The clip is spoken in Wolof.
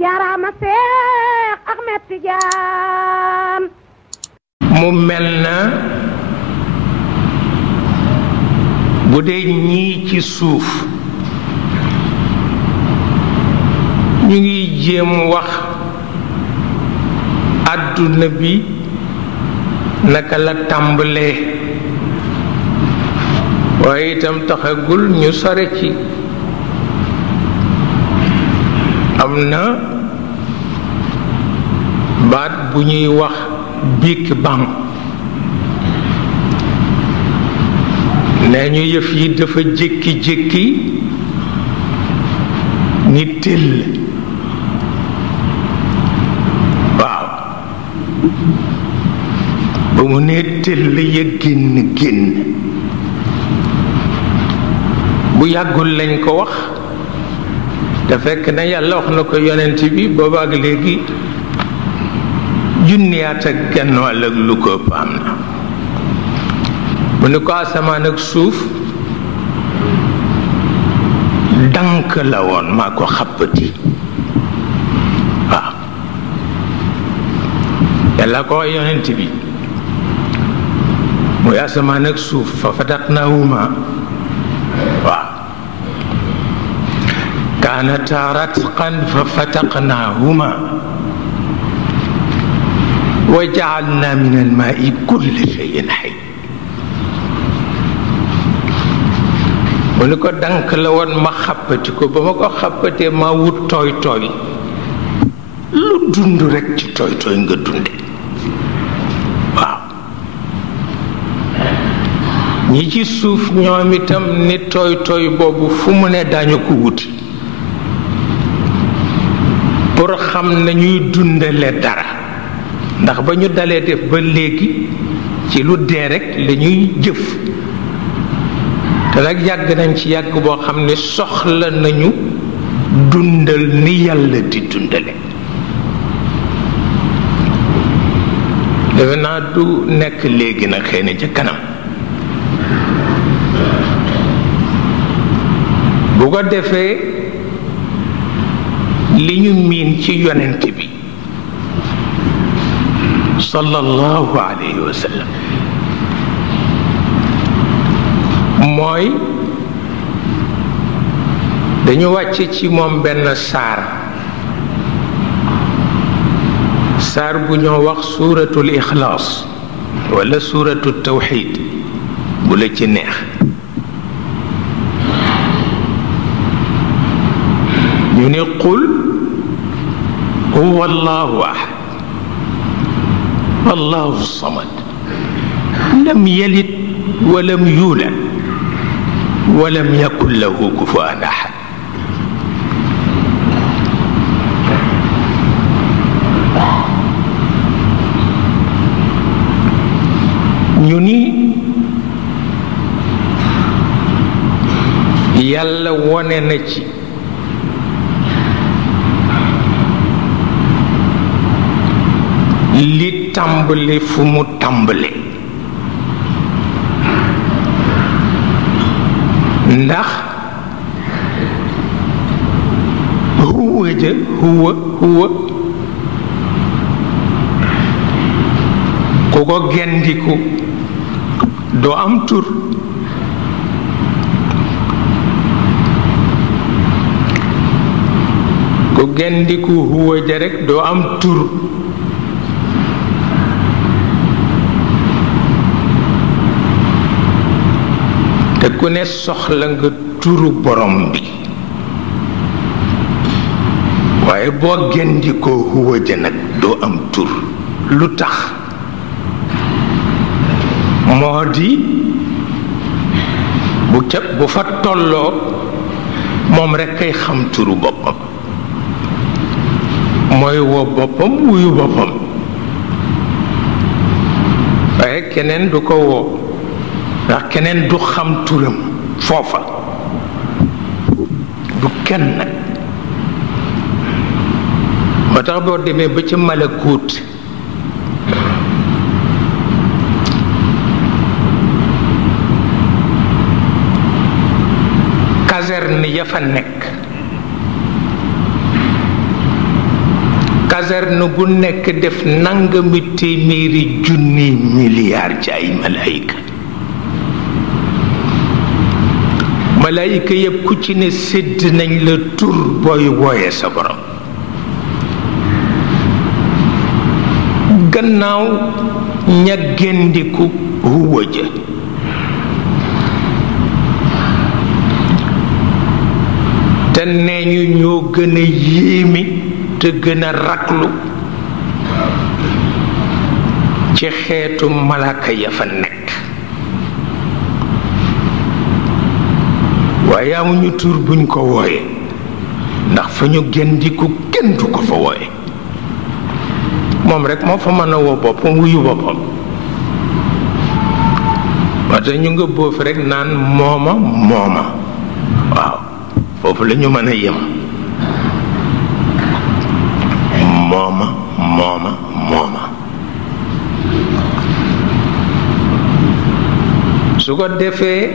jaaraama Seex Ahmed Tijaan. mu mel na bu dee ñii ci suuf ñu ngi jéem wax àdduna bi naka la tàmbalee waaye itam taxagul ñu sore ci. am na baat bu ñuy wax Big Bang nee ñu yëf yi dafa jékki-jékki ni tëll waaw ba mu nee tëll ya génn bu yàggul lañ ko wax te fekk na yàlla wax na ko yonent bi boobaak léegi junniyaat ak genn wàll ak lu ko ëpp am na mu ni ko asamaan ak suuf dank la woon maa ko xappati waaw yàlla ko wax yonent bi muy asamaan ak suuf fa fataqnaahuma waaw kaanataa ratqan fa fataqnaahuma wa ja'alnaa min al-maa'i kulla shay'in hayy mu ni ko dank la woon ma xàppati ko ba ma ko xàppatee ma wut tooy tooy lu dund rekk ci tooy tooy nga dunde waaw ñi ci suuf ñoom itam ni tooy tooy boobu fu mu ne daañu ko wuti pour xam nañuy dundale dara ndax ba ñu dalee def ba léegi ci lu dee rekk lañuy jëf te nag yàgg nañ ci yàgg boo xam ne soxla nañu dundal ni yàlla di dundale defe naa du nekk léegi na xëy na ca kanam bu ko defee li ñu miin ci yonent bi sallallahu alayhi wa sallam mooy dañu wàcce ci moom benn saar bu ñoo wax suuratul ixlaas wala suuratul tawxiid bu la ci neex ñu ne qul huwa allahu ahad allahu samad lam yalid walam yulad walam yakun lahu kufuwan ahad ñu ni yàlla wone na ci li tàmbali fu mu tàmbale ndax huwa ja huwa ku ko gendiku doo am tur ku gendiku huwa ja rekk doo am tur te ku ne soxla nga turu borom bi waaye boo gendikoo huwa ja nag doo am tur lu tax moo di bu fa tolloo moom rekk kay xam turu boppam mooy woo boppam wuyu boppam waaye keneen du ko woo ndax keneen du xam turam foofa du kenn nag ba tax boo demee ba ca malakuut caserne ya fa nekk caserne bu nekk def nangami téeméeri junni milliard ci ay malaayika malaayika yépp ku ci ne sédd nañ la tur booy wooye sa borom gannaaw ña géndiku huwa ja te nee ñu ñoo gën a yéemi te gën a raklu ci xeetu malaaka ya fa nekk waaye amuñu tur buñ ko wooye ndax fa ñu géndiku kenn du ko fa wooye moom rek moo fa mën a woo boppam wuyu boppam wate ñu nga boof rek naan mooma waaw foofu la ñu mën a yem mooma su ko defee